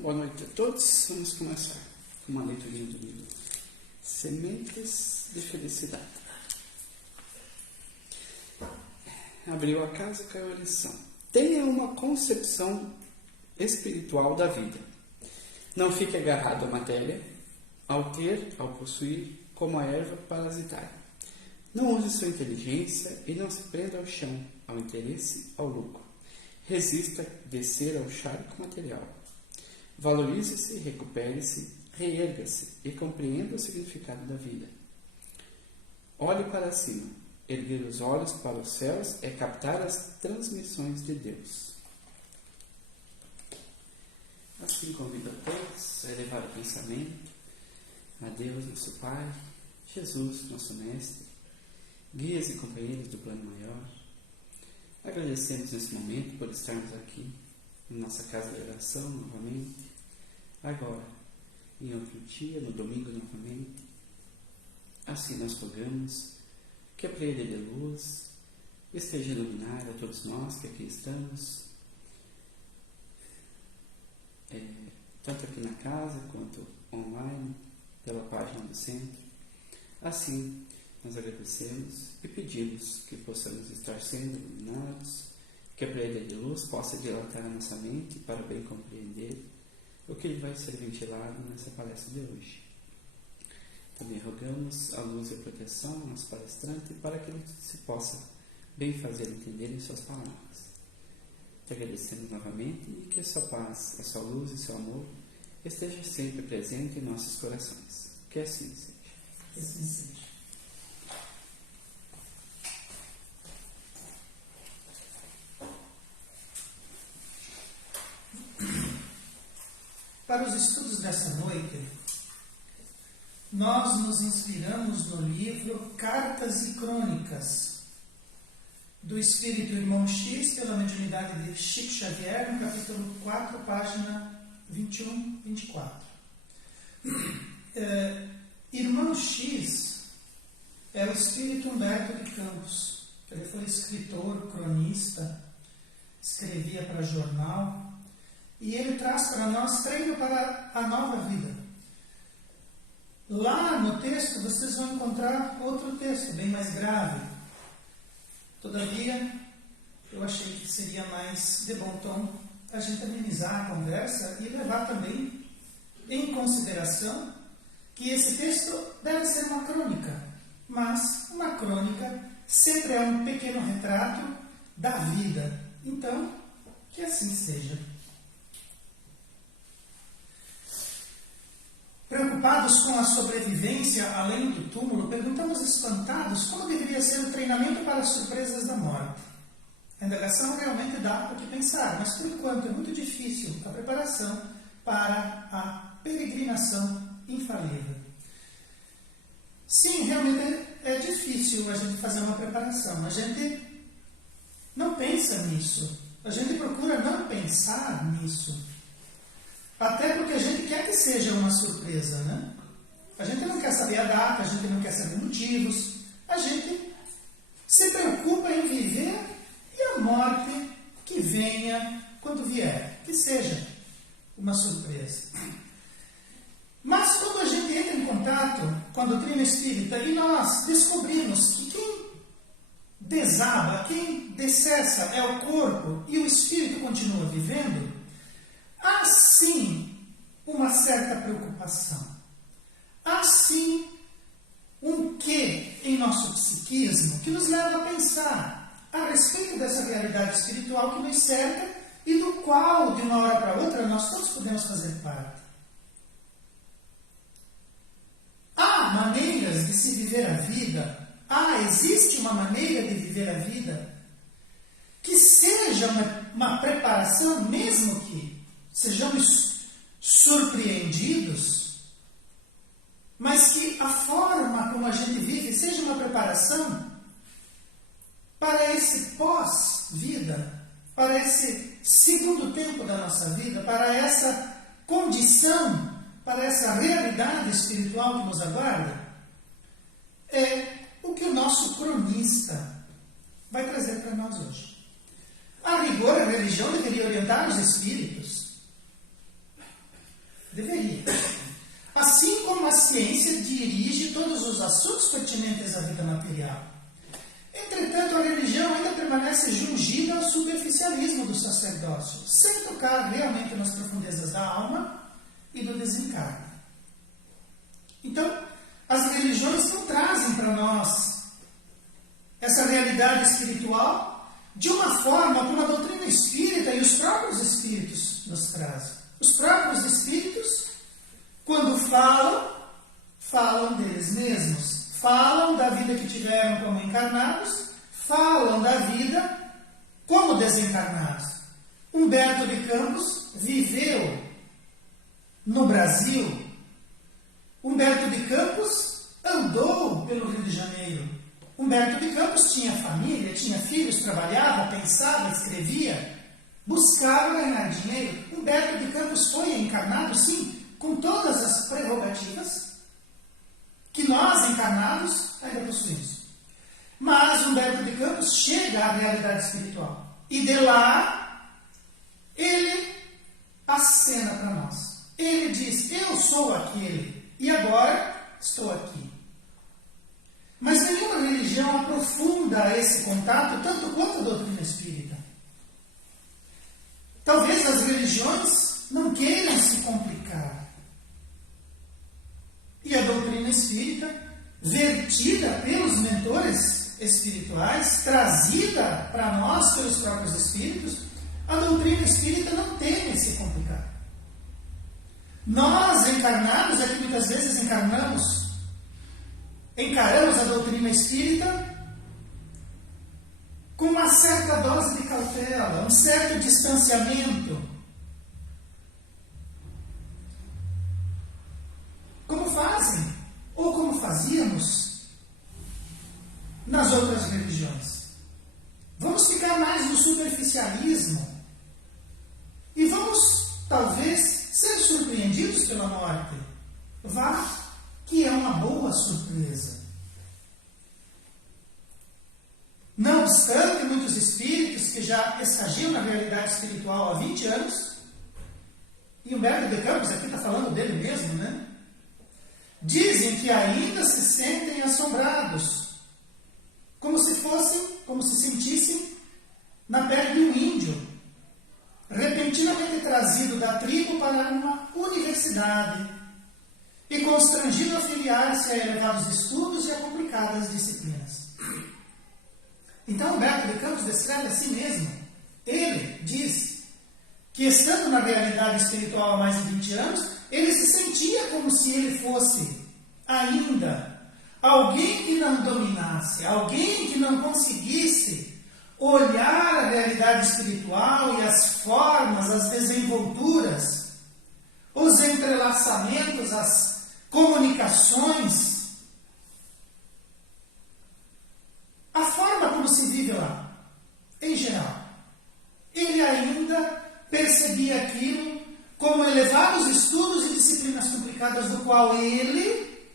boa noite a todos. Vamos começar com uma leiturinha do livro Sementes de Felicidade. Abriu a casa, caiu a lição. Tenha uma concepção espiritual da vida. Não fique agarrado à matéria, ao ter, ao possuir, como a erva parasitária. Não use sua inteligência e não se prenda ao chão, ao interesse, ao lucro. Resista descer ao charco material. Valorize-se, recupere-se, reerga-se e compreenda o significado da vida. Olhe para cima. Erguer os olhos para os céus é captar as transmissões de Deus. Assim convido a todos a elevar o pensamento a Deus, nosso Pai, Jesus, nosso Mestre, guias e companheiros do plano maior. Agradecemos nesse momento por estarmos aqui em nossa casa de oração novamente, agora, em outro dia, no domingo novamente. Assim nós rogamos que a pleiade de luz esteja iluminada a todos nós que aqui estamos, tanto aqui na casa quanto online, pela página do centro. Assim, nós agradecemos e pedimos que possamos estar sendo iluminados, que a pleiade de luz possa dilatar a nossa mente para bem compreender o que vai ser ventilado nessa palestra de hoje. Também rogamos a luz e a proteção ao nosso palestrante para que ele se possa bem fazer entender em suas palavras. Te agradecemos novamente e que a sua paz, a sua luz e seu amor esteja sempre presente em nossos corações. Que assim seja. Que assim seja. Para os estudos dessa noite, nós nos inspiramos no livro Cartas e Crônicas, do Espírito Irmão X, pela mediunidade de Chico Xavier, no capítulo 4, página 21, 24. Irmão X é o Espírito Humberto de Campos. Ele foi escritor, cronista, escrevia para jornal, e ele traz para nós treino para a nova vida. Lá no texto vocês vão encontrar outro texto, bem mais grave. Todavia, eu achei que seria mais de bom tom a gente amenizar a conversa e levar também em consideração que esse texto deve ser uma crônica, mas uma crônica sempre é um pequeno retrato da vida. Então, que assim seja. Preocupados com a sobrevivência além do túmulo, perguntamos espantados como deveria ser o treinamento para as surpresas da morte. A indagação realmente dá o que pensar, mas por enquanto é muito difícil a preparação para a peregrinação infalível. Sim, realmente é difícil a gente fazer uma preparação. A gente não pensa nisso. A gente procura não pensar nisso. Até porque a gente quer que seja uma surpresa, né? A gente não quer saber a data, a gente não quer saber motivos. A gente se preocupa em viver e a morte que venha quando vier, que seja uma surpresa. Mas quando a gente entra em contato com a doutrina espírita e nós descobrimos que quem desaba, quem decessa é o corpo e o espírito continua vivendo, há sim uma certa preocupação. Há sim um quê em nosso psiquismo que nos leva a pensar a respeito dessa realidade espiritual que nos cerca e do qual, de uma hora para outra, nós todos podemos fazer parte. Há maneiras de se viver a vida, existe uma maneira de viver a vida que seja uma preparação, mesmo que sejamos surpreendidos, mas que a forma como a gente vive seja uma preparação para esse pós-vida, para esse segundo tempo da nossa vida, para essa condição, para essa realidade espiritual que nos aguarda. É o que o nosso cronista vai trazer para nós hoje. A rigor, a religião deveria orientar os espíritos Deveria. Assim como a ciência dirige todos os assuntos pertinentes à vida material. Entretanto, a religião ainda permanece jungida ao superficialismo do sacerdócio, sem tocar realmente nas profundezas da alma e do desencarne. Então, as religiões não trazem para nós essa realidade espiritual de uma forma como a doutrina espírita e os próprios espíritos nos trazem. Os próprios espíritos, quando falam deles mesmos. Falam da vida que tiveram como encarnados, falam da vida como desencarnados. Humberto de Campos viveu no Brasil. Humberto de Campos andou pelo Rio de Janeiro. Humberto de Campos tinha família, tinha filhos, trabalhava, pensava, escrevia, buscava ganhar dinheiro. Humberto de Campos foi encarnado, sim, com todas as prerrogativas que nós, encarnados, ainda possuímos. Mas Humberto de Campos chega à realidade espiritual. E de lá, ele acena para nós. Ele diz, eu sou aquele, e agora estou aqui. Mas nenhuma religião aprofunda esse contato, tanto quanto a doutrina espírita. Talvez as religiões não queiram se complicar. E a doutrina espírita, vertida pelos mentores espirituais, trazida para nós pelos próprios espíritos, a doutrina espírita não teme se complicar. Nós, encarnados, é que muitas vezes encaramos a doutrina espírita com uma certa dose de cautela, um certo distanciamento. Como fazem, ou como fazíamos nas outras religiões. Vamos ficar mais no superficialismo e vamos, talvez, ser surpreendidos pela morte. Vá, que é uma boa surpresa. Não obstante, muitos espíritos que já estagiam na realidade espiritual há 20 anos, e Humberto de Campos aqui está falando dele mesmo, né? Dizem que ainda se sentem assombrados, como se sentissem na pele de um índio, repentinamente trazido da tribo para uma universidade e constrangido a filiar-se a elevados estudos e a complicadas disciplinas. Então, Humberto de Campos descreve a si mesmo. Ele diz que, estando na realidade espiritual há mais de 20 anos, ele se sentia como se ele fosse ainda alguém que não dominasse, alguém que não conseguisse olhar a realidade espiritual e as formas, as desenvolturas, os entrelaçamentos, as comunicações, a forma como se vive lá, em geral. Ele ainda percebia aquilo como elevados estudos e disciplinas complicadas, do qual ele,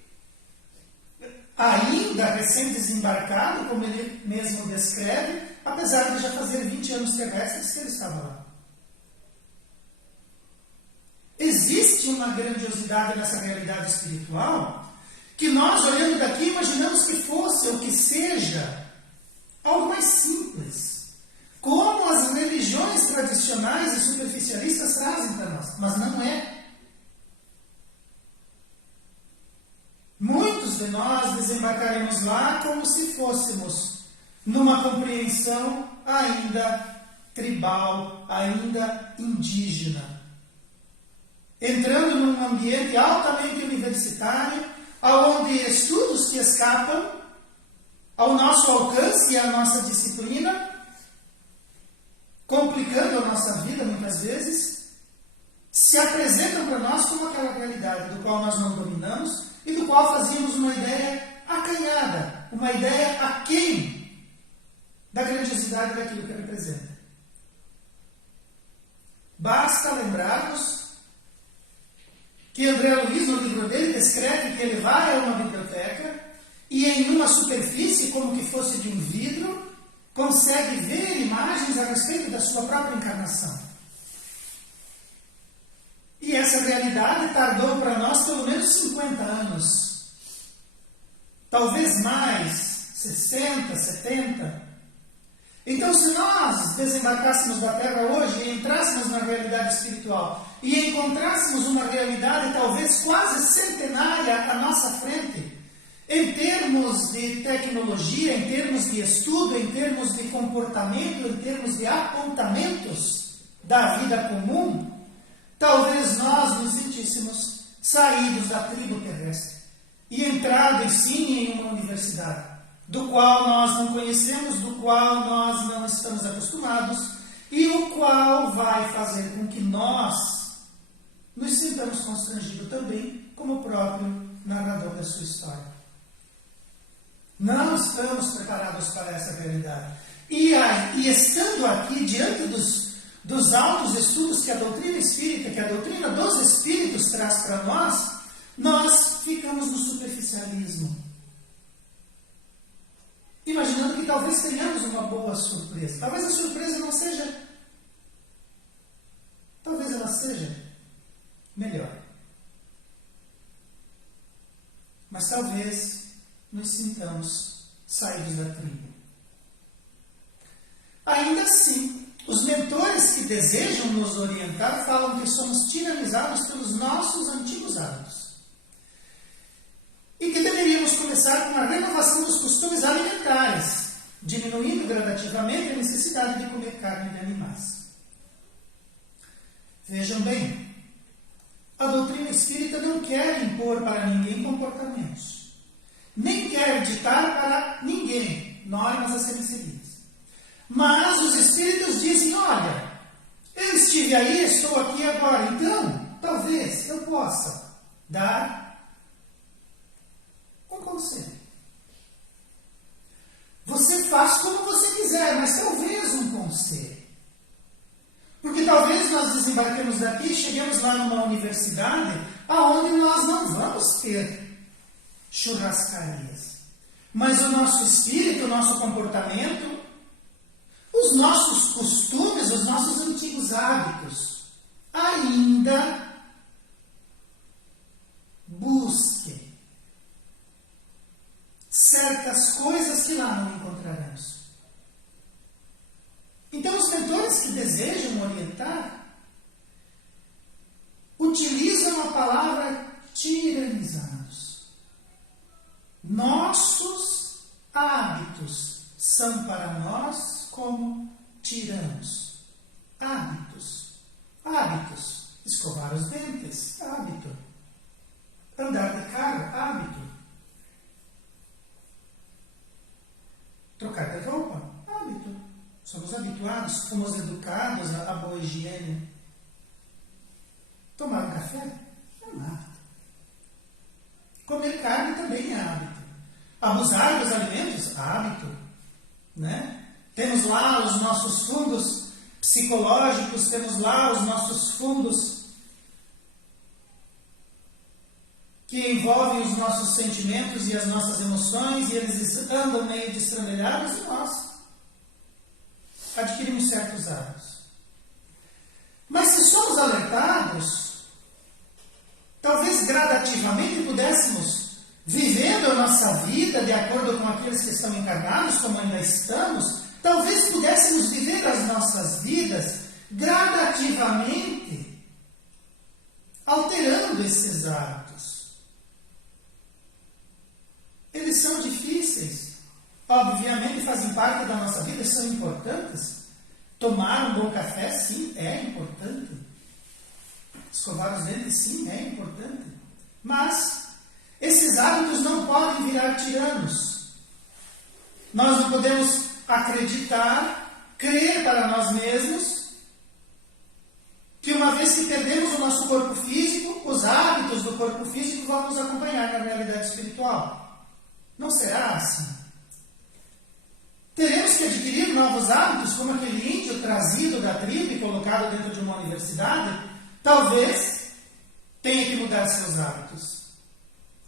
ainda recém-desembarcado, como ele mesmo descreve, apesar de já fazer 20 anos terrestres que ele estava lá. Existe uma grandiosidade nessa realidade espiritual que nós, olhando daqui, imaginamos que fosse ou que seja algo mais simples, como as religiões tradicionais e superficialistas trazem para nós, mas não é. Muitos de nós desembarcaremos lá como se fôssemos numa compreensão ainda tribal, ainda indígena, entrando num ambiente altamente universitário, onde estudos que escapam ao nosso alcance e à nossa disciplina, complicando a nossa vida muitas vezes, se apresentam para nós como aquela realidade do qual nós não dominamos e do qual fazíamos uma ideia acanhada, uma ideia aquém da grandiosidade daquilo que representa. Basta lembrarmos que André Luiz, no livro dele, descreve que ele vai a uma biblioteca e em uma superfície, como que fosse de um vidro, consegue ver imagens a respeito da sua própria encarnação. E essa realidade tardou para nós pelo menos 50 anos. Talvez mais, 60, 70. Então, se nós desembarcássemos da Terra hoje e entrássemos na realidade espiritual e encontrássemos uma realidade talvez quase centenária à nossa frente, em termos de tecnologia, em termos de estudo, em termos de comportamento, em termos de apontamentos da vida comum, talvez nós nos sentíssemos saídos da tribo terrestre e entrados sim em uma universidade, do qual nós não conhecemos, do qual nós não estamos acostumados e o qual vai fazer com que nós nos sintamos constrangidos também, como o próprio narrador da sua história. Não estamos preparados para essa realidade. E estando aqui diante dos altos estudos que a doutrina espírita, que a doutrina dos espíritos traz para nós ficamos no superficialismo. Imaginando que talvez tenhamos uma boa surpresa. Talvez a surpresa não seja... Talvez ela seja melhor. Mas talvez nos sintamos saídos da tribo. Ainda assim, os mentores que desejam nos orientar falam que somos tiranizados pelos nossos antigos hábitos. E que deveríamos começar com a renovação dos costumes alimentares, diminuindo gradativamente a necessidade de comer carne de animais. Vejam bem, a doutrina espírita não quer impor para ninguém comportamentos, nem quer ditar para ninguém normas a serem seguidas. Mas os espíritos dizem, olha, eu estive aí, estou aqui agora, então, talvez eu possa dar um conselho. Você faz como você quiser, mas talvez um conselho. Porque talvez nós desembarquemos daqui e cheguemos lá numa universidade aonde nós não vamos ter churrascarias. Mas o nosso espírito, o nosso comportamento, os nossos costumes, os nossos antigos hábitos, ainda busquem certas coisas que lá não encontraremos. Então, os mentores que desejam orientar utilizam a palavra tiranizados. Nossos hábitos são para nós como tiranos. Hábitos. Hábitos. Escovar os dentes. Hábito. Andar de carro. Hábito. Trocar de roupa. Hábito. Somos habituados, fomos educados à boa higiene. Tomar um café é um hábito. Comer carne também é hábito. Abusar dos alimentos, hábito. Né? Temos lá os nossos fundos psicológicos, temos lá os nossos fundos que envolvem os nossos sentimentos e as nossas emoções, e eles andam meio destrambelhados, e nós adquirimos certos hábitos. Mas se somos alertados, talvez gradativamente pudéssemos, vivendo a nossa vida de acordo com aqueles que estão encarnados, como ainda estamos, talvez pudéssemos viver as nossas vidas gradativamente, alterando esses hábitos. Eles são difíceis. Obviamente fazem parte da nossa vida, são importantes. Tomar um bom café, sim, é importante. Escovar os dentes, sim, é importante. Mas esses hábitos não podem virar tiranos. Nós não podemos acreditar, crer para nós mesmos, que uma vez que perdemos o nosso corpo físico, os hábitos do corpo físico vão nos acompanhar na realidade espiritual. Não será assim. Teremos que adquirir novos hábitos, como aquele índio trazido da tribo e colocado dentro de uma universidade. Talvez tenha que mudar seus hábitos.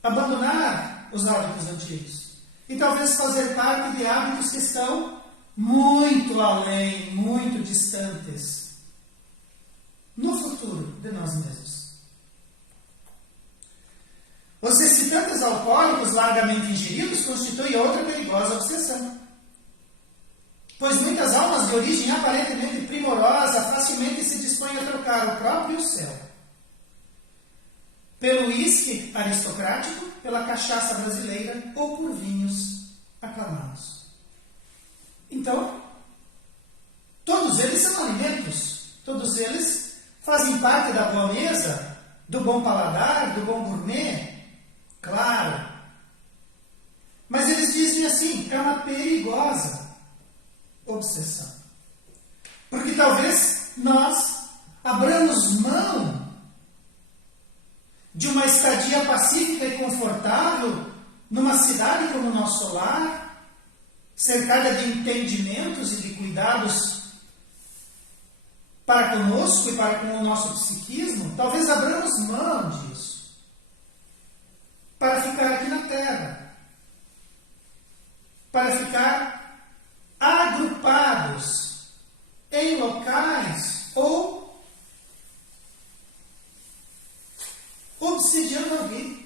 Abandonar os hábitos antigos. E talvez fazer parte de hábitos que estão muito além, muito distantes, no futuro de nós mesmos. vagamente ingeridos constitui outra perigosa obsessão. Pois muitas almas de origem aparentemente primorosa facilmente se dispõem a trocar o próprio céu pelo uísque aristocrático, pela cachaça brasileira ou por vinhos aclamados. Então, todos eles são alimentos, todos eles fazem parte da boa mesa, do bom paladar, do bom gourmet, claro. Mas eles dizem assim, é uma perigosa obsessão. Porque talvez nós abramos mão de uma estadia pacífica e confortável numa cidade como o nosso lar, cercada de entendimentos e de cuidados para conosco e para com o nosso psiquismo. Talvez abramos mão disso para ficar aqui na Terra, para ficar agrupados em locais ou obsidiando alguém,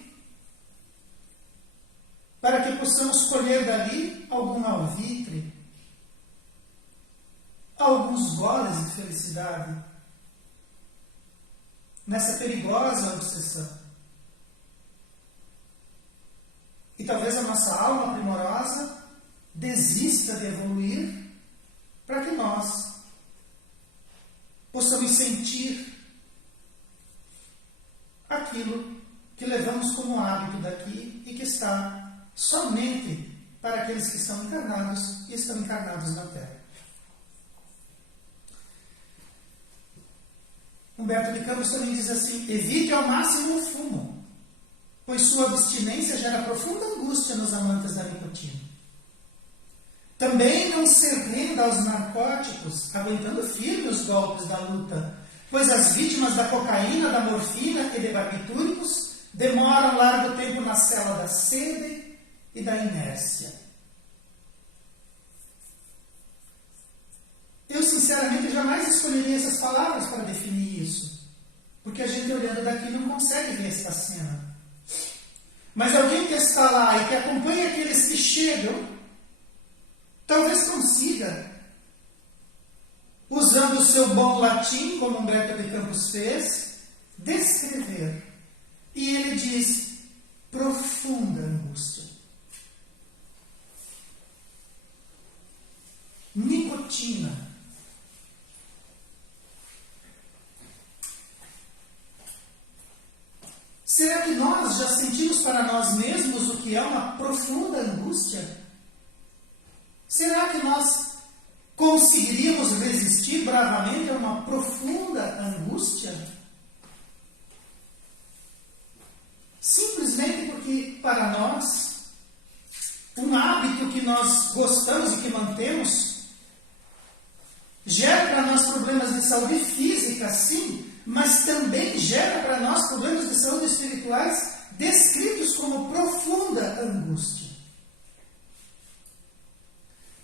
para que possamos colher dali algum alvitre, alguns goles de felicidade, nessa perigosa obsessão. E talvez a nossa alma primorosa desista de evoluir para que nós possamos sentir aquilo que levamos como hábito daqui e que está somente para aqueles que estão encarnados e estão encarnados na Terra. Humberto de Campos também diz assim: evite ao máximo o fumo, pois sua abstinência gera profunda angústia nos amantes da nicotina. Também não se renda aos narcóticos, aguentando firme os golpes da luta, pois as vítimas da cocaína, da morfina e de barbitúricos demoram largo tempo na cela da sede e da inércia. Eu, sinceramente, jamais escolheria essas palavras para definir isso, porque a gente, olhando daqui, não consegue ver essa cena. Mas alguém que está lá e que acompanha aqueles que chegam, talvez consiga, usando o seu bom latim, como Humberto de Campos fez, descrever. E ele diz: profunda angústia. Nicotina. Será que nós já sentimos para nós mesmos o que é uma profunda angústia? Será que nós conseguiríamos resistir bravamente a uma profunda angústia? Simplesmente porque, para nós, um hábito que nós gostamos e que mantemos gera para nós problemas de saúde física, sim, mas também gera para nós problemas de saúde espirituais descritos como profunda angústia.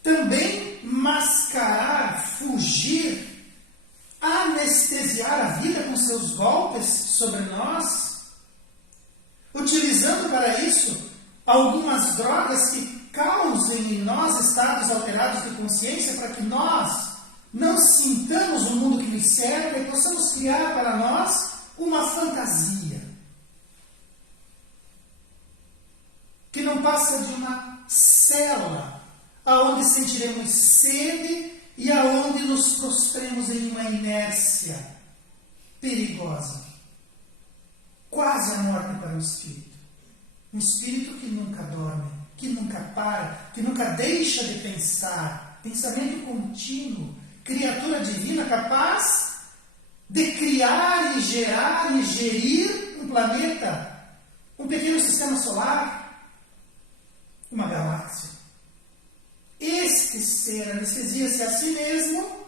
Também mascarar, fugir, anestesiar a vida com seus golpes sobre nós, utilizando para isso algumas drogas que causem em nós estados alterados de consciência para que nós não sintamos o mundo que nos cerca e possamos criar para nós uma fantasia que não passa de uma cela aonde sentiremos sede e aonde nos prostremos em uma inércia perigosa, quase a morte para o espírito. Um espírito que nunca dorme, que nunca para, que nunca deixa de pensar, pensamento contínuo, criatura divina capaz de criar e gerar e gerir um planeta, um pequeno sistema solar, uma galáxia. Este ser anestesia-se a si mesmo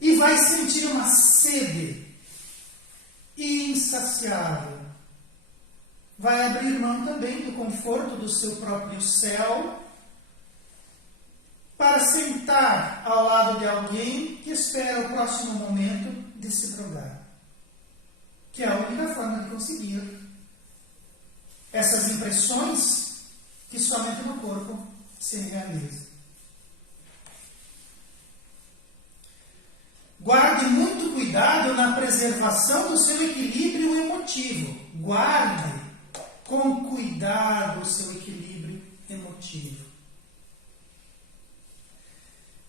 e vai sentir uma sede insaciável. Vai abrir mão também do conforto do seu próprio céu para sentar ao lado de alguém que espera o próximo momento de se drogar, que é a única forma de conseguir essas impressões que somente no corpo se realizam. Guarde muito cuidado na preservação do seu equilíbrio emotivo. Guarde com cuidado o seu equilíbrio emotivo.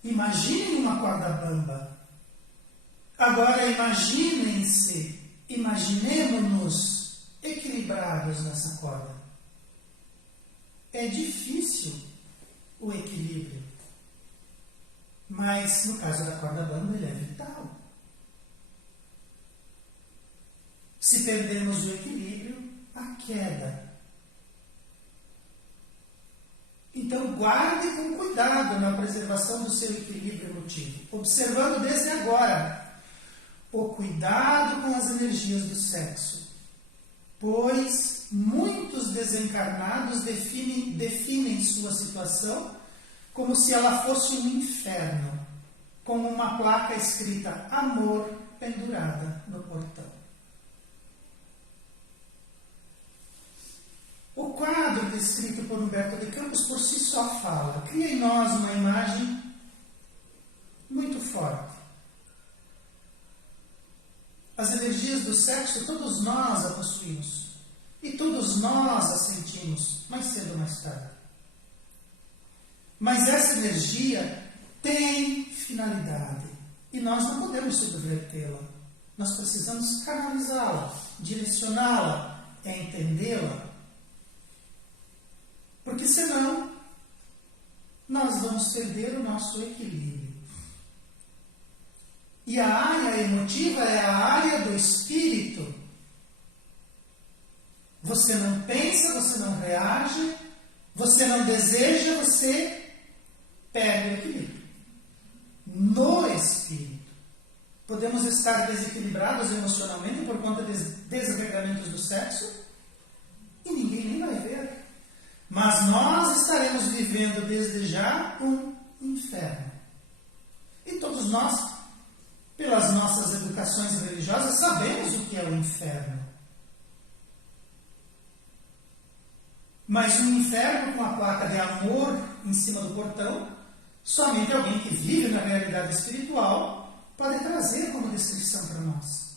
Imaginem uma corda bamba. Agora imaginemos-nos equilibrados nessa corda. É difícil o equilíbrio. Mas, no caso da corda bamba, ele é vital. Se perdemos o equilíbrio, a queda. Então, guarde com cuidado na preservação do seu equilíbrio emotivo, observando desde agora o cuidado com as energias do sexo, pois muitos desencarnados definem sua situação como se ela fosse um inferno, com uma placa escrita amor pendurada no portão. O quadro descrito por Humberto de Campos por si só fala, cria em nós uma imagem muito forte. As energias do sexo, todos nós a possuímos. E todos nós a sentimos, mais cedo ou mais tarde. Mas essa energia tem finalidade. E nós não podemos subvertê-la. Nós precisamos canalizá-la, direcioná-la, entendê-la. Porque senão, nós vamos perder o nosso equilíbrio. E a área emotiva é a área do espírito. Você não pensa, você não reage, você não deseja, você perde o equilíbrio. No espírito. Podemos estar desequilibrados emocionalmente por conta de desregramentos do sexo e ninguém nem vai ver. Mas nós estaremos vivendo desde já um inferno. E todos nós, pelas nossas educações religiosas, sabemos o que é o inferno. Mas um inferno com a placa de amor em cima do portão, somente alguém que vive na realidade espiritual pode trazer como descrição para nós.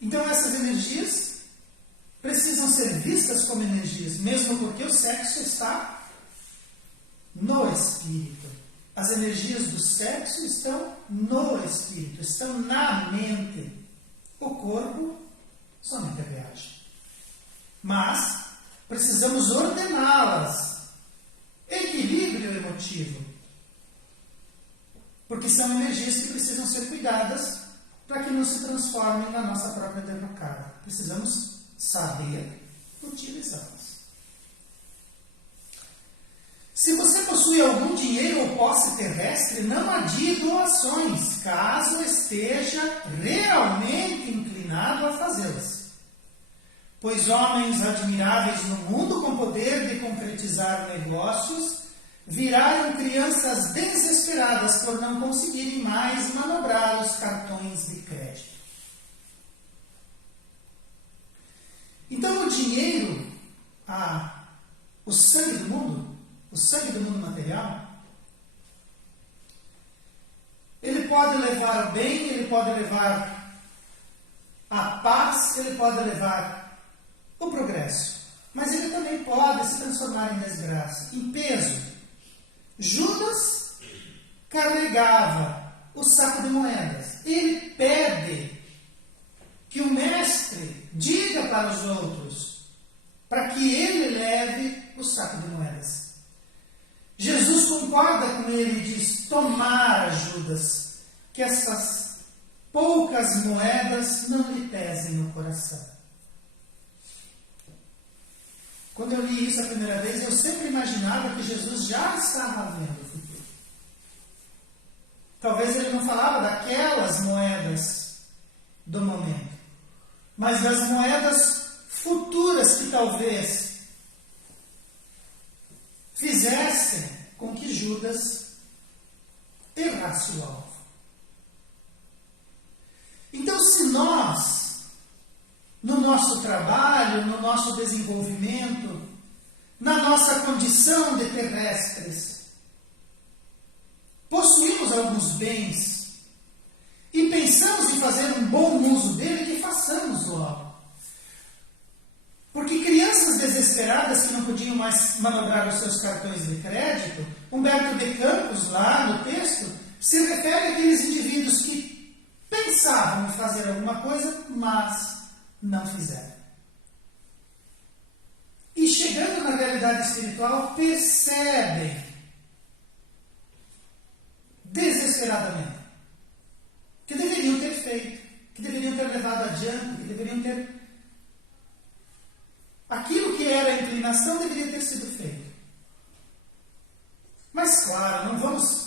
Então essas energias precisam ser vistas como energias, mesmo porque o sexo está no espírito. As energias do sexo estão no espírito, estão na mente. O corpo somente a viagem. Mas precisamos ordená-las. Equilíbrio emotivo. Porque são energias que precisam ser cuidadas para que não se transformem na nossa própria derrocada. Precisamos saber utilizá-las. Se você possui algum dinheiro ou posse terrestre, não adie doações, caso esteja realmente inclinado a fazê-las. Pois homens admiráveis no mundo com poder de concretizar negócios viraram crianças desesperadas por não conseguirem mais manobrar os cartões de crédito. Então o dinheiro, o sangue do mundo material, ele pode levar o bem, ele pode levar a paz, ele pode levar o progresso. Mas ele também pode se transformar em desgraça, em peso. Judas carregava o saco de moedas. Ele pede que o mestre diga para os outros, para que ele leve o saco de moedas. Jesus concorda com ele e diz: tomara, Judas, que essas poucas moedas não lhe pesem no coração. Quando eu li isso a primeira vez, eu sempre imaginava que Jesus já estava vendo o futuro. Talvez ele não falava daquelas moedas do momento, mas das moedas futuras que talvez fizessem com que Judas errasse o alvo. Então, se nós nosso trabalho, no nosso desenvolvimento, na nossa condição de terrestres, possuímos alguns bens e pensamos em fazer um bom uso dele, que façamos logo. Porque crianças desesperadas que não podiam mais manobrar os seus cartões de crédito, Humberto de Campos, lá no texto, se refere àqueles indivíduos que pensavam em fazer alguma coisa, mas não fizeram. E chegando na realidade espiritual, percebem desesperadamente que deveriam ter feito, que deveriam ter levado adiante, que deveriam ter... Aquilo que era a inclinação deveria ter sido feito. Mas, claro, não vamos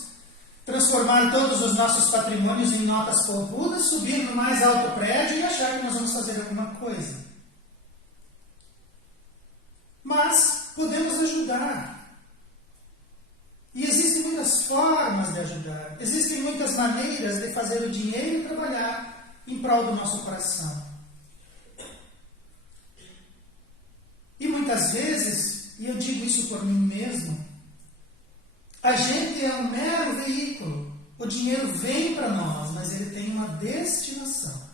transformar todos os nossos patrimônios em notas poupudas, subir no mais alto prédio e achar que nós vamos fazer alguma coisa. Mas podemos ajudar. E existem muitas formas de ajudar. Existem muitas maneiras de fazer o dinheiro trabalhar em prol do nosso coração. E muitas vezes, e eu digo isso por mim mesmo, a gente é um mero veículo. O dinheiro vem para nós, mas ele tem uma destinação.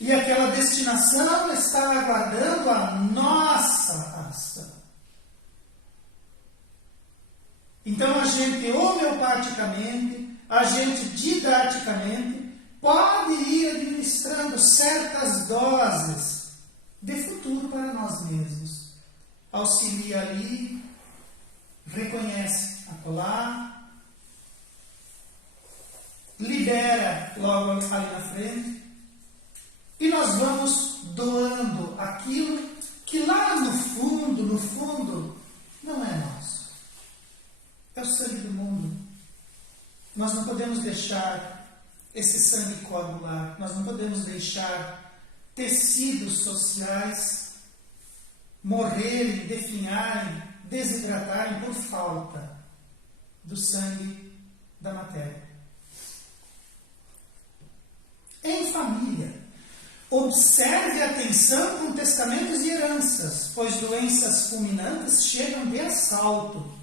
E aquela destinação está aguardando a nossa ação. Então a gente homeopaticamente, a gente didaticamente, pode ir administrando certas doses de futuro para nós mesmos. Auxilia ali, reconhece acolá, libera logo ali na frente, e nós vamos doando aquilo que lá no fundo, não é nosso. É o sangue do mundo. Nós não podemos deixar esse sangue coagular, nós não podemos deixar tecidos sociais morrerem, definharem, desidratarem por falta do sangue da matéria. Em família, observe a atenção com testamentos e heranças, pois doenças fulminantes chegam de assalto.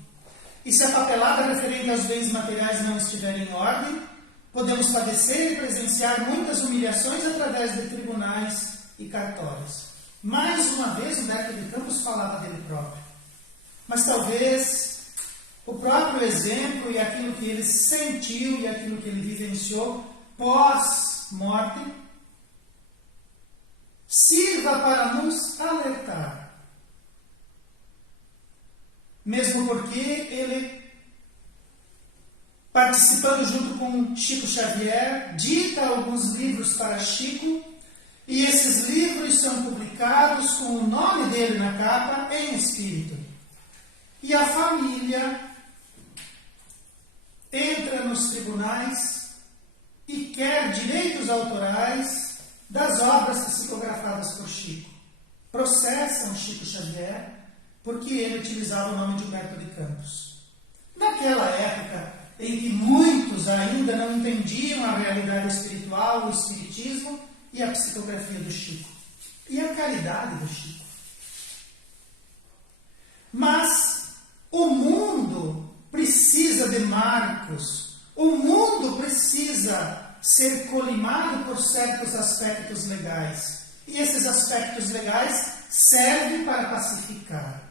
E se a papelada referente aos bens materiais não estiver em ordem, podemos padecer e presenciar muitas humilhações através de tribunais e cartórios. Mais uma vez, Humberto de Campos falava dele próprio. Mas talvez o próprio exemplo e aquilo que ele sentiu e aquilo que ele vivenciou pós-morte sirva para nos alertar. Mesmo porque ele, participando junto com Chico Xavier, dita alguns livros para Chico, e esses livros são publicados com o nome dele na capa em espírito. E a família entra nos tribunais e quer direitos autorais das obras psicografadas por Chico. Processam Chico Xavier porque ele utilizava o nome de Humberto de Campos. Naquela época em que muitos ainda não entendiam a realidade espiritual, o espiritismo e a psicografia do Chico. E a caridade do Chico. Mas o mundo precisa de marcos. O mundo precisa ser colimado por certos aspectos legais. E esses aspectos legais servem para pacificar.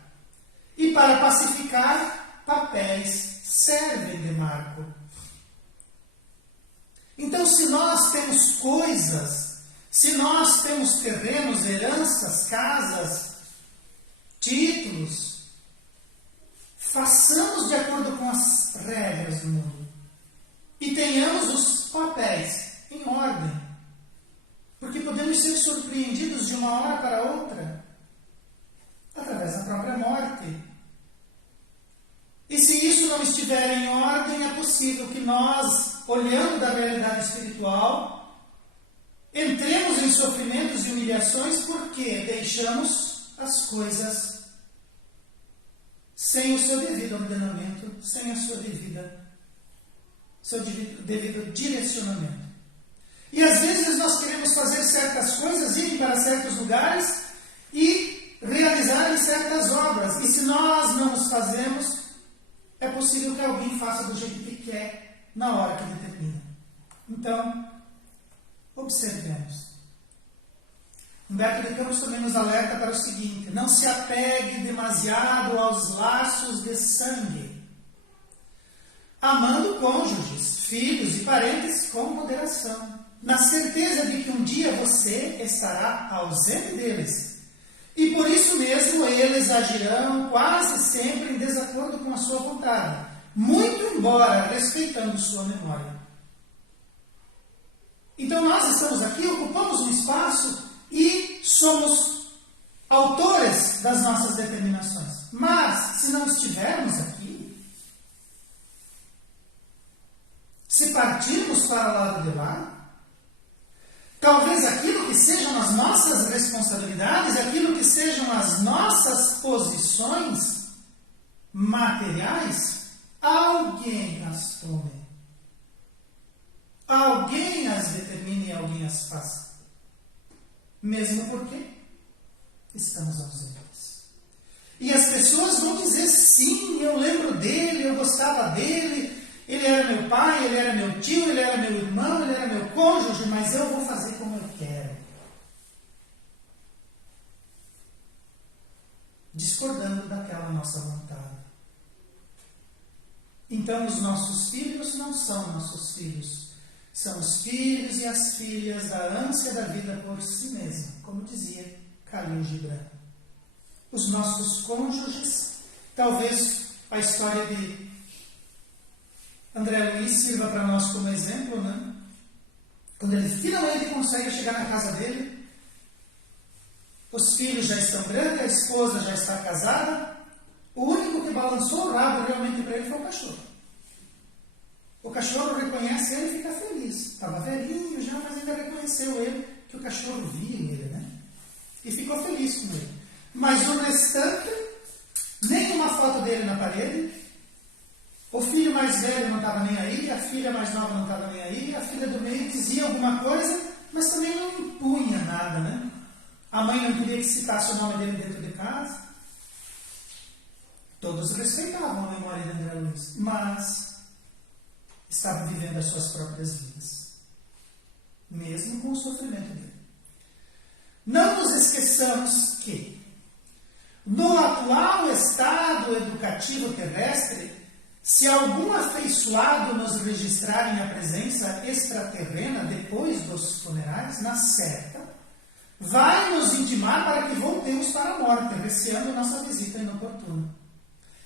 E para pacificar, papéis servem de marco. Então, se nós temos coisas, se nós temos terrenos, heranças, casas, títulos, façamos de acordo com as regras do mundo. E tenhamos os papéis em ordem. Porque podemos ser surpreendidos de uma hora para outra, através da própria morte. E se isso não estiver em ordem, é possível que nós, olhando da realidade espiritual, entremos em sofrimentos e humilhações porque deixamos as coisas sem o seu devido ordenamento, sem a sua seu devido direcionamento. E às vezes nós queremos fazer certas coisas, ir para certos lugares e realizar certas obras. E se nós não os fazemos, é possível que alguém faça do jeito que quer, na hora que determina. Então, observemos. Humberto de Campos também nos alerta para o seguinte: não se apegue demasiado aos laços de sangue, amando cônjuges, filhos e parentes com moderação, na certeza de que um dia você estará ausente deles, e por isso mesmo eles agirão quase sempre em desacordo com a sua vontade, muito embora respeitando sua memória. Então nós estamos aqui, ocupamos um espaço e somos autores das nossas determinações. Mas, se não estivermos aqui, se partirmos para o lado de lá, talvez aquilo que sejam as nossas responsabilidades, aquilo que sejam as nossas posições materiais, alguém as tome. Alguém as determine e alguém as faça. Mesmo porque estamos ausentes. E as pessoas vão dizer: sim, eu lembro dele, eu gostava dele, ele era meu pai, ele era meu tio, ele era meu irmão, ele era meu cônjuge, mas eu vou fazer como eu quero. Discordando daquela nossa vontade. Então os nossos filhos não são nossos filhos. São os filhos e as filhas da ânsia da vida por si mesma, como dizia Khalil Gibran. Os nossos cônjuges, talvez a história de André Luiz sirva para nós como exemplo, né? Quando ele finalmente consegue chegar na casa dele, os filhos já estão grandes, a esposa já está casada, o único que balançou o rabo realmente para ele foi o cachorro. O cachorro reconhece ele e fica feliz. Estava velhinho já, mas ainda reconheceu ele, que o cachorro via ele, né? E ficou feliz com ele. Mas o restante, nem uma foto dele na parede. O filho mais velho não estava nem aí, a filha mais nova não estava nem aí, a filha do meio dizia alguma coisa, mas também não impunha nada, né? A mãe não queria que citasse o nome dele dentro de casa. Todos respeitavam a memória de André Luiz, mas estavam vivendo as suas próprias vidas, mesmo com o sofrimento dele. Não nos esqueçamos que, no atual estado educativo terrestre, se algum afeiçoado nos registrar em a presença extraterrena depois dos funerais, na certa, vai nos intimar para que voltemos para a morte, receando nossa visita inoportuna.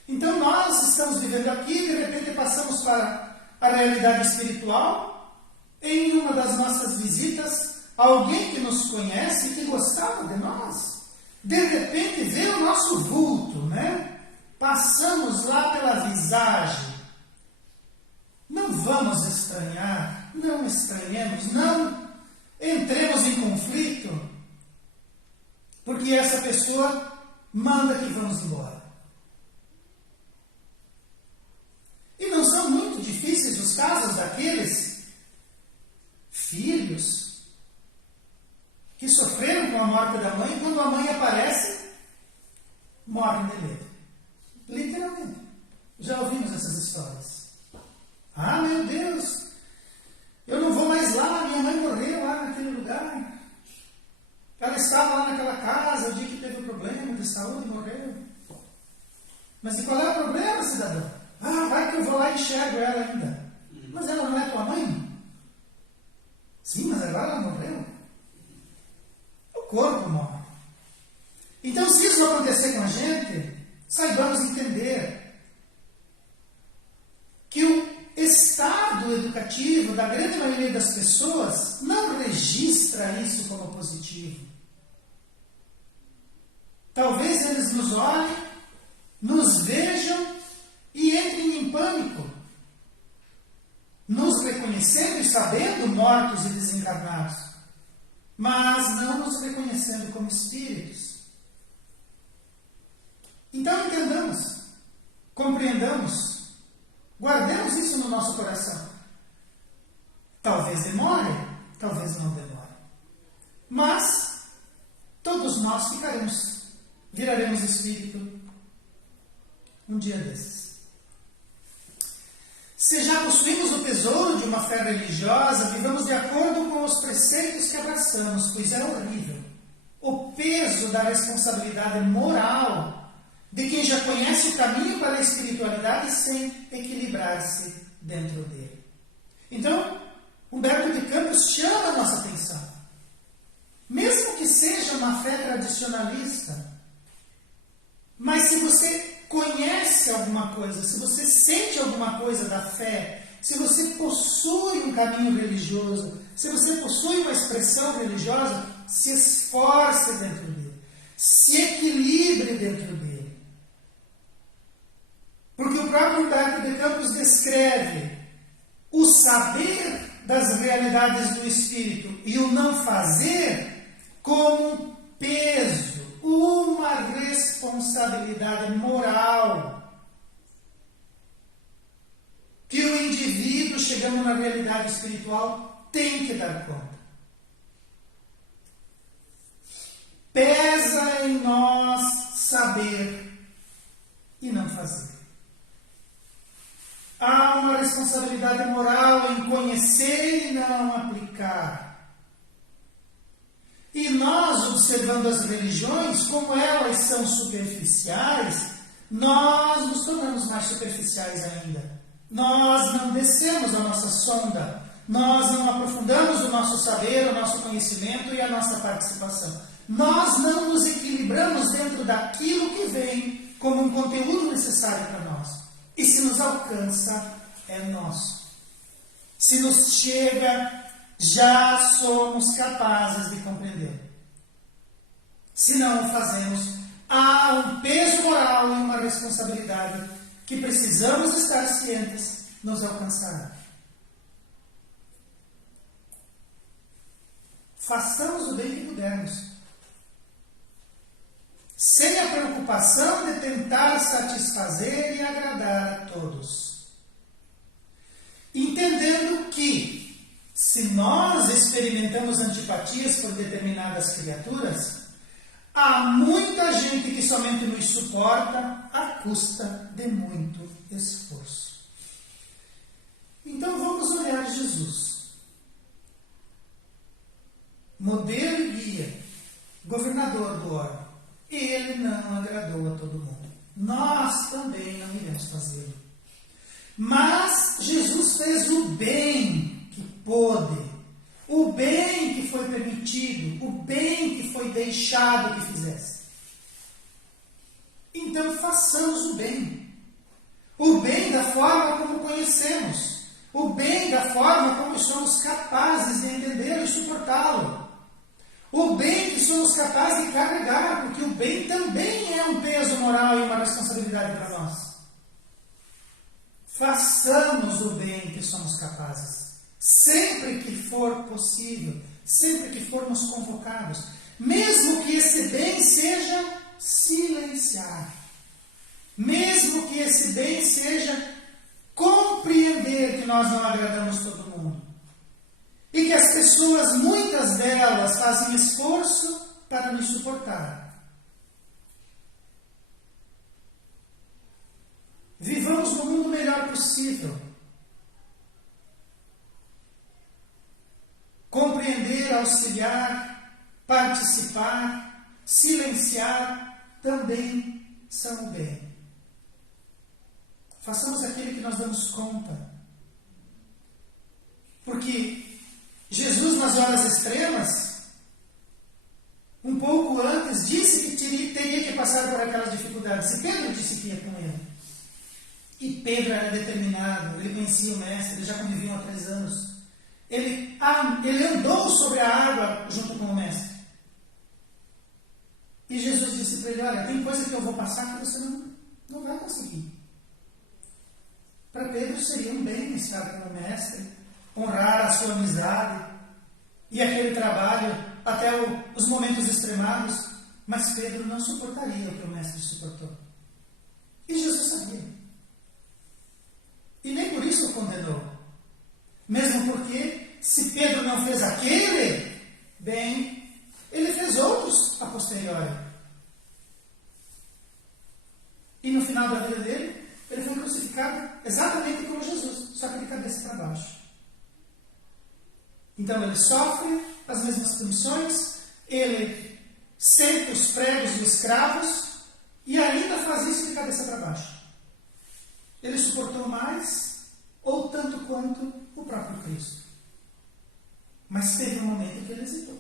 Então nós estamos vivendo aqui e de repente passamos para a realidade espiritual. Em uma das nossas visitas, alguém que nos conhece e que gostava de nós, de repente vê o nosso vulto, né? Passamos lá pela visagem. Não vamos estranhar, não estranhemos, não entremos em conflito, porque essa pessoa manda que vamos embora. E não são muito difíceis os casos daqueles filhos que sofreram com a morte da mãe, e quando a mãe aparece, morrem de medo. Literalmente. Já ouvimos essas histórias. Ah, meu Deus, eu não vou mais lá, minha mãe morreu lá naquele lugar. Ela estava lá naquela casa o dia que teve um problema de saúde e morreu. Mas e qual é o problema, cidadão? Ah, vai que eu vou lá e enxergo ela ainda. Mas ela não é tua mãe? Sim, mas agora ela morreu. O corpo morre. Então, se isso não acontecer com a gente, saibamos entender que o estado educativo da grande maioria das pessoas não registra isso como positivo. Talvez eles nos olhem, nos vejam e entrem em pânico, nos reconhecendo e sabendo mortos e desencarnados, mas não nos reconhecendo como espíritos. Então entendamos, compreendamos, guardemos isso no nosso coração. Talvez demore, talvez viraremos espírito um dia desses. Se já possuímos o tesouro de uma fé religiosa, vivamos de acordo com os preceitos que abraçamos, pois é horrível o peso da responsabilidade moral de quem já conhece o caminho para a espiritualidade sem equilibrar-se dentro dele. Então, Humberto de Campos chama a nossa atenção. Mesmo que seja uma fé tradicionalista, mas se você conhece alguma coisa, se você sente alguma coisa da fé, se você possui um caminho religioso, se você possui uma expressão religiosa, se esforce dentro dele, se equilibre dentro dele. Porque o próprio Humberto de Campos descreve o saber das realidades do Espírito e o não fazer como um peso, uma responsabilidade moral que o indivíduo, chegando na realidade espiritual, tem que dar conta. Pesa em nós saber e não fazer. Há uma responsabilidade moral em conhecer e não aplicar. E nós, observando as religiões, como elas são superficiais, nós nos tornamos mais superficiais ainda. Nós não descemos a nossa sonda, nós não aprofundamos o nosso saber, o nosso conhecimento e a nossa participação. Nós não nos equilibramos dentro daquilo que vem como um conteúdo necessário para nós. E se nos alcança, é nosso. Se nos chega, já somos capazes de compreender. Se não o fazemos, há um peso moral e uma responsabilidade que precisamos estar cientes nos alcançará. Façamos o bem que pudermos, sem a preocupação de tentar satisfazer e agradar a todos. Entendendo que, se nós experimentamos antipatias por determinadas criaturas, há muita gente que somente nos suporta à custa de muito esforço. Então vamos olhar Jesus, modelo e guia, governador do orbe. Ele não agradou a todo mundo. Nós também não iremos fazê-lo. Mas Jesus fez o bem que pôde, o bem que foi permitido, o bem que foi deixado que fizesse. Então façamos o bem. O bem da forma como conhecemos. O bem da forma como somos capazes de entender e suportá-lo. O bem que somos capazes de carregar, porque o bem também é um peso moral e uma responsabilidade para nós. Façamos o bem que somos capazes, sempre que for possível, sempre que formos convocados, mesmo que esse bem seja silenciar, mesmo que esse bem seja compreender que nós não agradamos todo mundo. E que as pessoas, muitas delas, fazem esforço para nos suportar. Vivamos no mundo melhor possível. Compreender, auxiliar, participar, silenciar, também são o bem. Façamos aquilo que nós damos conta. Porque Jesus, nas horas extremas, um pouco antes, disse que teria que passar por aquelas dificuldades. E Pedro disse que ia com ele. E Pedro era determinado, ele conhecia o Mestre, eles já conviviam há 3 anos. Ele andou sobre a água junto com o Mestre. E Jesus disse para ele, olha, tem coisa que eu vou passar que você não vai conseguir. Para Pedro seria um bem estar com o Mestre, honrar a sua amizade e aquele trabalho até os momentos extremados, mas Pedro não suportaria o que o Mestre suportou. E Jesus sabia. E nem por isso o condenou. Mesmo porque, se Pedro não fez aquele bem, ele fez outros a posteriori. exatamente como Jesus, só que de cabeça para baixo. Então ele sofre as mesmas punições, ele senta os pregos dos cravos e ainda faz isso de cabeça para baixo. Ele suportou mais, ou tanto quanto o próprio Cristo. Mas teve um momento que ele hesitou.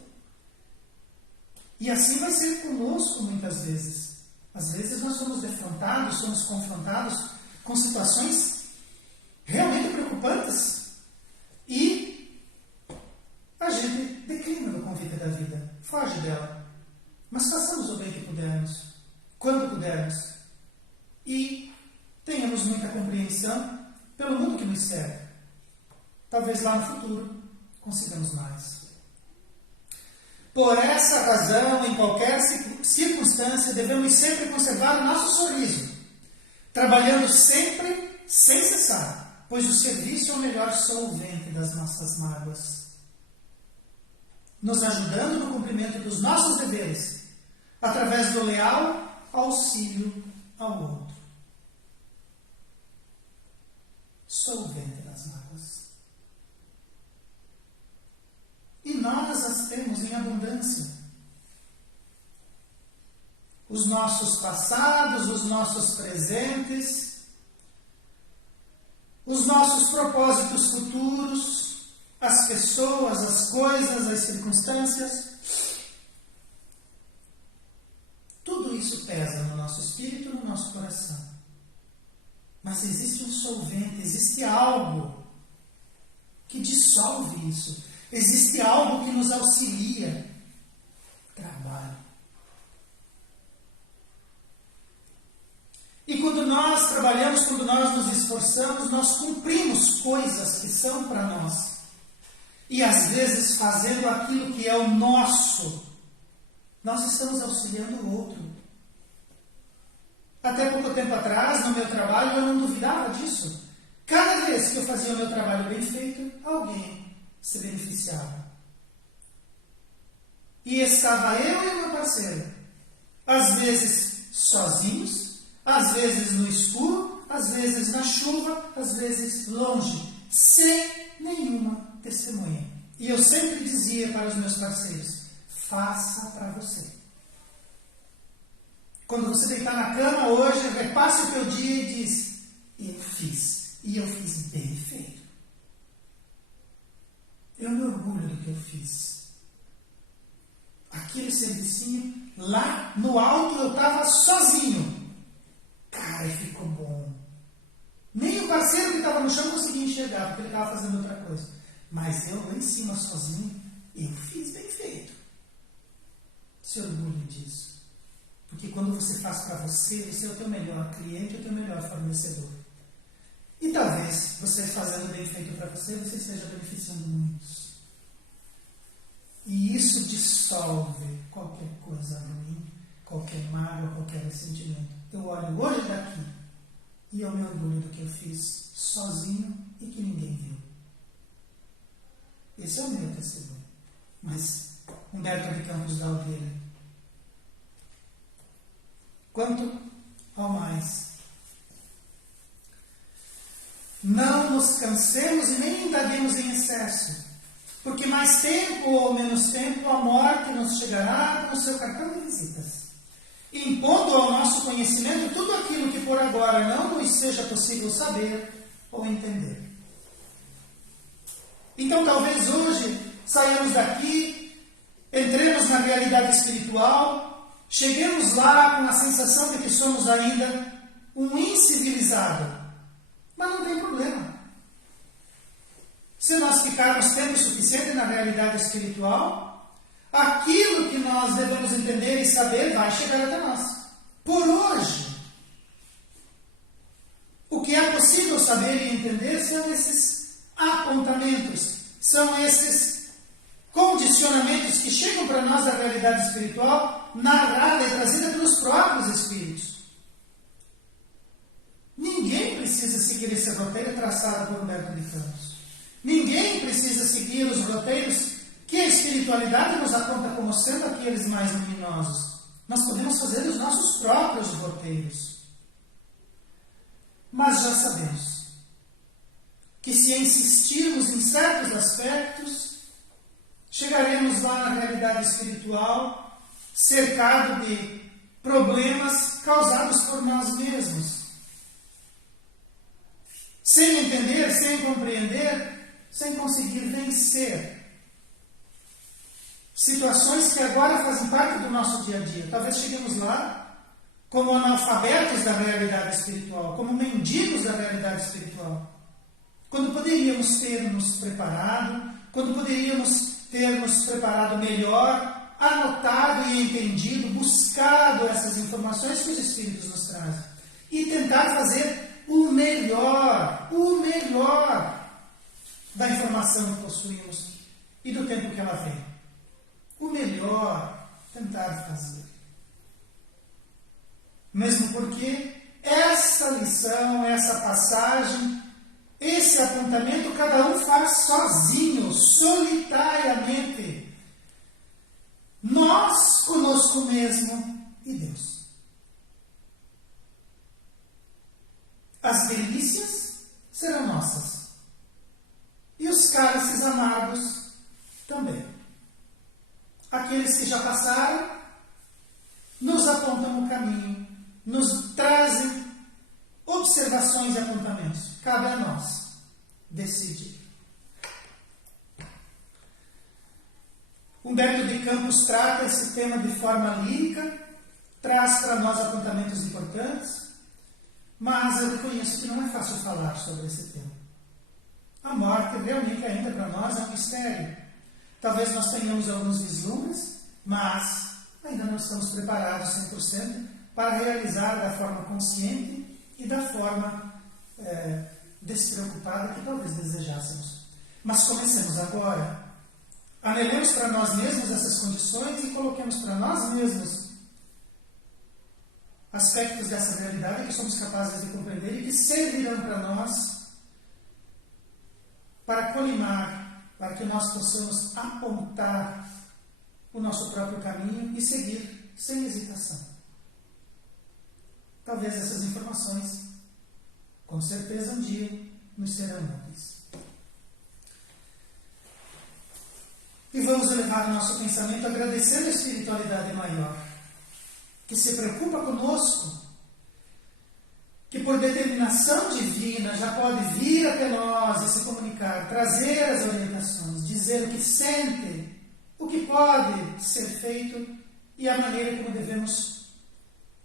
E assim vai ser conosco muitas vezes. Às vezes nós somos defrontados, somos confrontados com situações realmente preocupantes e a gente declina no convite da vida, foge dela. Mas façamos o bem que pudermos, quando pudermos, e tenhamos muita compreensão pelo mundo que nos serve. Talvez lá no futuro consigamos mais. Por essa razão, em qualquer circunstância, devemos sempre conservar o nosso sorriso, trabalhando sempre sem cessar, pois o serviço é o melhor solvente das nossas mágoas, nos ajudando no cumprimento dos nossos deveres, através do leal auxílio ao outro. Solvente das mágoas. E nós as temos em abundância. Os nossos passados, os nossos presentes, os nossos propósitos futuros, as pessoas, as coisas, as circunstâncias. Tudo isso pesa no nosso espírito e no nosso coração. Mas existe um solvente, existe algo que dissolve isso. Existe algo que nos auxilia. Trabalho. E quando nós trabalhamos, quando nós nos esforçamos, nós cumprimos coisas que são para nós. E às vezes fazendo aquilo que é o nosso, nós estamos auxiliando o outro. Até pouco tempo atrás, no meu trabalho, eu não duvidava disso. Cada vez que eu fazia o meu trabalho bem feito, alguém se beneficiava. E estava eu e o meu parceiro, às vezes sozinhos, às vezes no escuro, às vezes na chuva, às vezes longe, sem nenhuma testemunha. E eu sempre dizia para os meus parceiros: faça para você. Quando você deitar na cama hoje, repasse o teu dia e diz: eu fiz, e eu fiz bem feito. Eu me orgulho do que eu fiz. Aquele servicinho, lá no alto eu estava sozinho. Cara, ficou bom. Nem o parceiro que estava no chão conseguia enxergar, porque ele estava fazendo outra coisa. Mas eu lá em cima sozinho, eu fiz bem feito. Se orgulhe disso. Porque quando você faz para você, você é o teu melhor cliente, o teu melhor fornecedor. E talvez você fazendo bem feito para você, você esteja beneficiando muitos. E isso dissolve qualquer coisa ruim, qualquer mágoa, qualquer ressentimento. Eu olho hoje daqui e eu me orgulho do que eu fiz sozinho e que ninguém viu. Esse é o meu testemunho. Mas Humberto de Campos da Ovelha. Quanto ao mais, não nos cansemos e nem indaguemos em excesso, porque mais tempo ou menos tempo a morte nos chegará no seu cartão de visitas, impondo ao nosso conhecimento tudo aquilo que por agora não nos seja possível saber ou entender. Então talvez hoje saiamos daqui, entremos na realidade espiritual, cheguemos lá com a sensação de que somos ainda um incivilizado. Mas não tem problema. Se nós ficarmos tempo suficiente na realidade espiritual, aquilo que nós devemos entender e saber vai chegar até nós. Por hoje, o que é possível saber e entender são esses apontamentos, são esses condicionamentos que chegam para nós da realidade espiritual, narrada e trazida pelos próprios Espíritos. Ninguém precisa seguir esse roteiro traçado por Humberto de Campos. Ninguém precisa seguir os roteiros que a espiritualidade nos aponta como sendo aqueles mais luminosos. Nós podemos fazer os nossos próprios roteiros. Mas já sabemos que se insistirmos em certos aspectos, chegaremos lá na realidade espiritual cercado de problemas causados por nós mesmos. Sem entender, sem compreender, sem conseguir vencer situações que agora fazem parte do nosso dia a dia. Talvez cheguemos lá como analfabetos da realidade espiritual, como mendigos da realidade espiritual. Quando poderíamos ter nos preparado, quando poderíamos ter nos preparado melhor, anotado e entendido, buscado essas informações que os Espíritos nos trazem. E tentar fazer o melhor da informação que possuímos e do tempo que ela vem. O melhor tentar fazer. Mesmo porque essa lição, essa passagem, esse apontamento, cada um faz sozinho, solitariamente. Nós conosco mesmo e Deus. As delícias serão nossas. E os cálices amargos também. Aqueles que já passaram nos apontam o caminho, nos trazem observações e apontamentos. Cabe a nós decidir. Humberto de Campos trata esse tema de forma lírica, traz para nós apontamentos importantes, mas eu reconheço que não é fácil falar sobre esse tema. A morte realmente ainda para nós é um mistério. Talvez nós tenhamos alguns vislumbres, mas ainda não estamos preparados 100% para realizar da forma consciente e da forma despreocupada que talvez desejássemos. Mas comecemos agora. Anelemos para nós mesmos essas condições e coloquemos para nós mesmos aspectos dessa realidade que somos capazes de compreender e que servirão para nós para colimar, para que nós possamos apontar o nosso próprio caminho e seguir sem hesitação. Talvez essas informações, com certeza um dia, nos serão úteis. E vamos elevar o nosso pensamento agradecendo a espiritualidade maior, que se preocupa conosco, que por determinação divina já pode vir até nós e se comunicar, trazer as orientações, dizer o que sente, o que pode ser feito e a maneira como devemos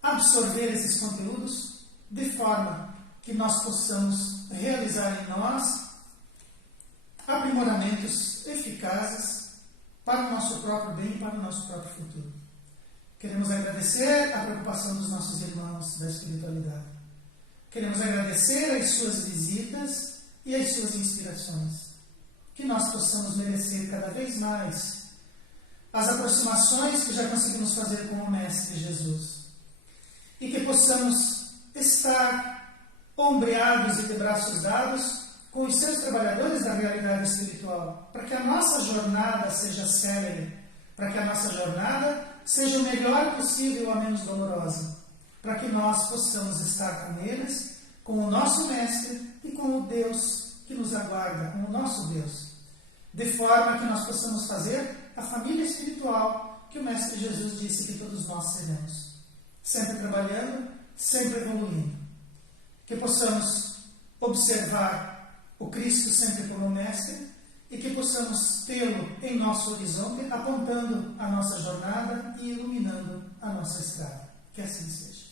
absorver esses conteúdos de forma que nós possamos realizar em nós aprimoramentos eficazes para o nosso próprio bem e para o nosso próprio futuro. Queremos agradecer a preocupação dos nossos irmãos da espiritualidade. Queremos agradecer as suas visitas e as suas inspirações. Que nós possamos merecer cada vez mais as aproximações que já conseguimos fazer com o Mestre Jesus. E que possamos estar ombreados e de braços dados com os seus trabalhadores da realidade espiritual, para que a nossa jornada seja célere, para que a nossa jornada seja o melhor possível, a menos dolorosa, para que nós possamos estar com eles, com o nosso Mestre e com o Deus que nos aguarda, com o nosso Deus, de forma que nós possamos fazer a família espiritual que o Mestre Jesus disse que todos nós seremos, sempre trabalhando, sempre evoluindo, que possamos observar o Cristo sempre como Mestre e que possamos tê-lo em nosso horizonte, apontando a nossa jornada e iluminando a nossa estrada. Que assim seja.